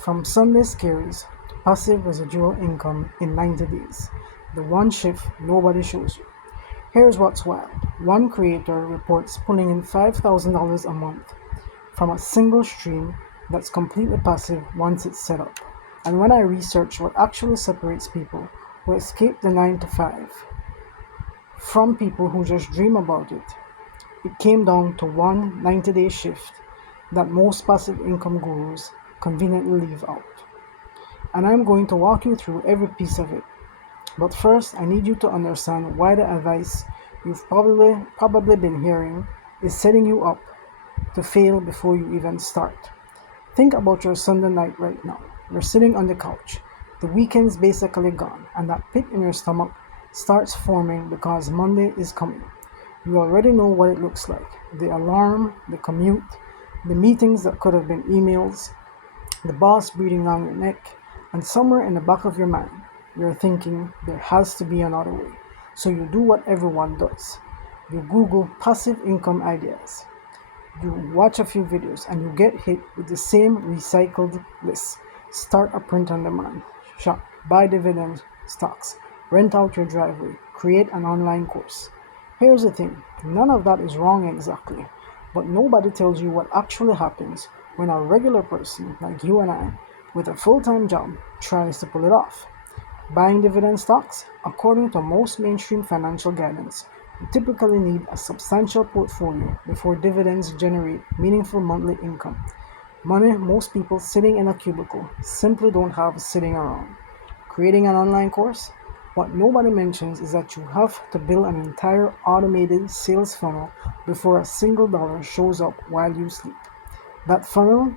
From Sunday Scaries to passive residual income in 90 days. The one shift nobody shows you. Here's what's wild. One creator reports pulling in $5,000 a month from a single stream that's completely passive once it's set up. And when I researched what actually separates people who escape the 9 to 5 from people who just dream about it, it came down to one 90-day shift that most passive income gurus conveniently leave out. And I'm going to walk you through every piece of it. But first, I need you to understand why the advice you've probably been hearing is setting you up to fail before you even start. Think about your Sunday night right now. You're sitting on the couch. The weekend's basically gone, and that pit in your stomach starts forming because Monday is coming. You already know what it looks like: the alarm, the commute, the meetings that could have been emails, the boss breathing down your neck, and somewhere in the back of your mind, you're thinking there has to be another way. So you do what everyone does. You Google passive income ideas. You watch a few videos and you get hit with the same recycled list. Start a print on demand shop, buy dividend stocks, rent out your driveway, create an online course. Here's the thing, none of that is wrong exactly, but nobody tells you what actually happens when a regular person like you and I, with a full-time job, tries to pull it off. Buying dividend stocks, according to most mainstream financial guidance, you typically need a substantial portfolio before dividends generate meaningful monthly income. Money most people sitting in a cubicle simply don't have sitting around. Creating an online course? What nobody mentions is that you have to build an entire automated sales funnel before a single dollar shows up while you sleep. That funnel,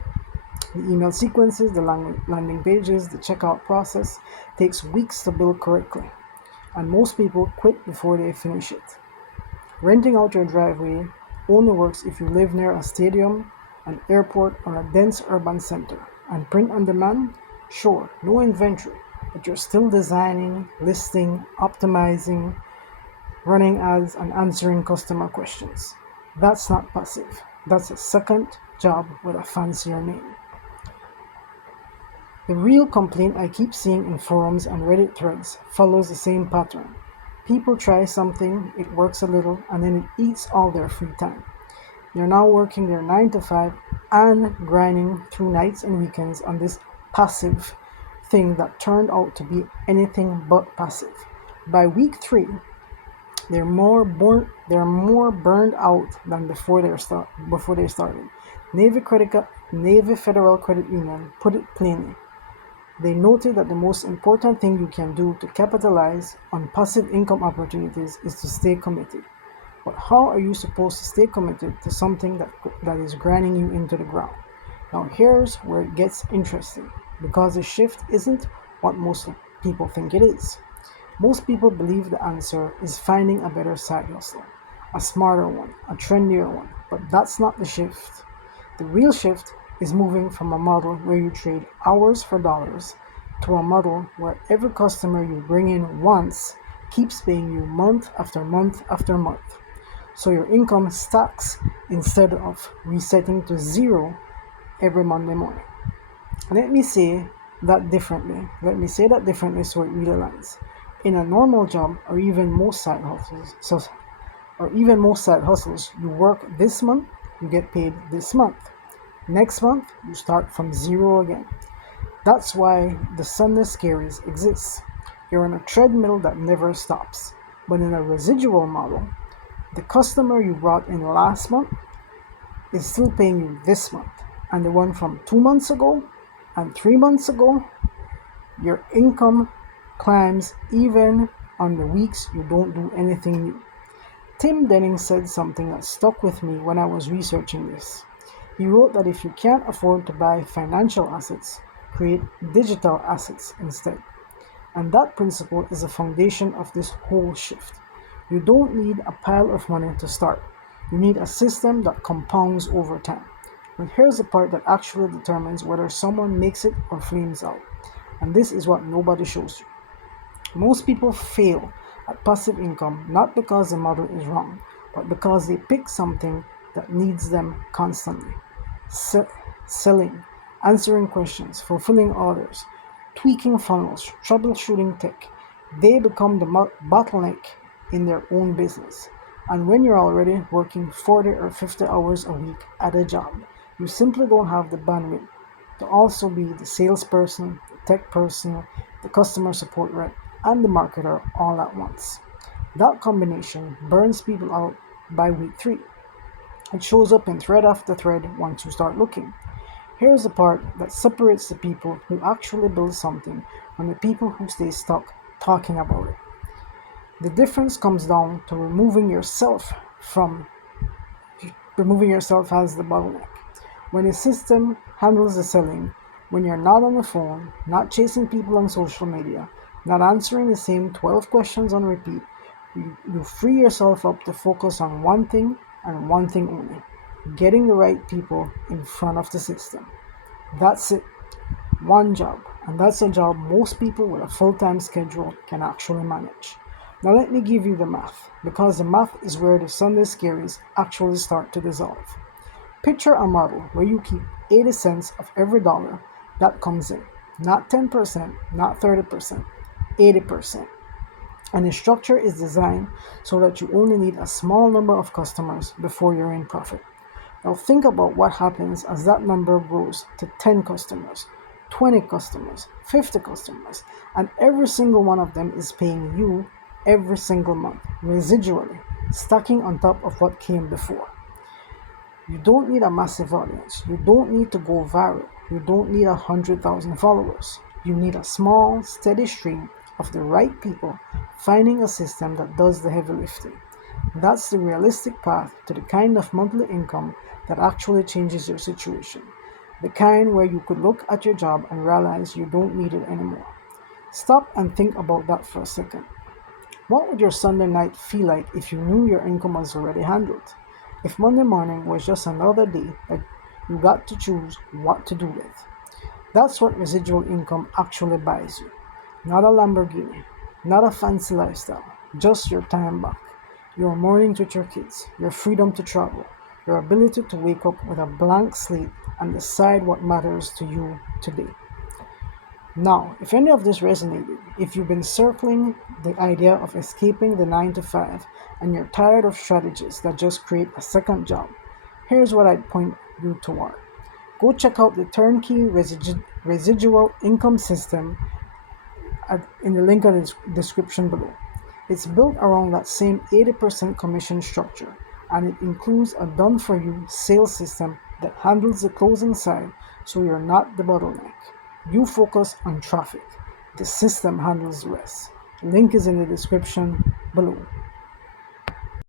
the email sequences, the landing pages, the checkout process, takes weeks to build correctly, and most people quit before they finish it. Renting out your driveway only works if you live near a stadium, an airport, or a dense urban center. And print on demand? Sure, no inventory, but you're still designing, listing, optimizing, running ads, and answering customer questions. That's not passive. That's a second job with a fancier name. The real complaint I keep seeing in forums and Reddit threads follows the same pattern. People try something, it works a little, and then it eats all their free time. They're now working their 9 to 5 and grinding through nights and weekends on this passive thing that turned out to be anything but passive. By week 3, they're more burned out than before they started. Navy Federal Credit Union put it plainly. They noted that the most important thing you can do to capitalize on passive income opportunities is to stay committed. But how are you supposed to stay committed to something that is grinding you into the ground? Now here's where it gets interesting, because the shift isn't what most people think it is. Most people believe the answer is finding a better side hustle, a smarter one, a trendier one, but that's not the shift. The real shift is moving from a model where you trade hours for dollars to a model where every customer you bring in once keeps paying you month after month after month. So your income stacks instead of resetting to zero every Monday morning. Let me say that differently so it really lands. In a normal job or even most side hustles, you work this month, you get paid this month. Next month, you start from zero again. That's why the Sunday Scaries exists. You're on a treadmill that never stops. But in a residual model, the customer you brought in last month is still paying you this month. And the one from 2 months ago and 3 months ago, your income climbs even on the weeks you don't do anything new. Tim Denning said something that stuck with me when I was researching this. He wrote that if you can't afford to buy financial assets, create digital assets instead. And that principle is the foundation of this whole shift. You don't need a pile of money to start. You need a system that compounds over time. But here's the part that actually determines whether someone makes it or flames out. And this is what nobody shows you. Most people fail at passive income not because the model is wrong, but because they pick something that needs them constantly. Selling answering questions, fulfilling orders, tweaking funnels, troubleshooting tech. They become the bottleneck in their own business. And when you're already working 40 or 50 hours a week at a job, you simply don't have the bandwidth to also be the salesperson, the tech person, the customer support rep, and the marketer all at once. That combination burns people out by week 3. It shows up in thread after thread once you start looking. Here's the part that separates the people who actually build something from the people who stay stuck talking about it. The difference comes down to removing yourself as the bottleneck. When a system handles the selling, when you're not on the phone, not chasing people on social media, not answering the same 12 questions on repeat, you free yourself up to focus on one thing and one thing only: getting the right people in front of the system. That's it. One job. And that's a job most people with a full-time schedule can actually manage. Now let me give you the math, because the math is where the Sunday scaries actually start to dissolve. Picture a model where you keep 80 cents of every dollar that comes in. Not 10%, not 30%, 80%. And the structure is designed so that you only need a small number of customers before you're in profit. Now think about what happens as that number grows to 10 customers, 20 customers, 50 customers, and every single one of them is paying you every single month, residually, stacking on top of what came before. You don't need a massive audience. You don't need to go viral. You don't need 100,000 followers. You need a small, steady stream of the right people finding a system that does the heavy lifting. That's the realistic path to the kind of monthly income that actually changes your situation. The kind where you could look at your job and realize you don't need it anymore. Stop and think about that for a second. What would your Sunday night feel like if you knew your income was already handled? If Monday morning was just another day that you got to choose what to do with? That's what residual income actually buys you. Not a Lamborghini, not a fancy lifestyle, just your time back, your mornings with your kids, your freedom to travel, your ability to wake up with a blank slate and decide what matters to you today. Now, if any of this resonated, if you've been circling the idea of escaping the 9 to 5 and you're tired of strategies that just create a second job, here's what I'd point you toward. Go check out the turnkey residual income system in the link in the description below. It's built around that same 80% commission structure, and it includes a done-for-you sales system that handles the closing side so you're not the bottleneck. You focus on traffic. The system handles the rest. Link is in the description below.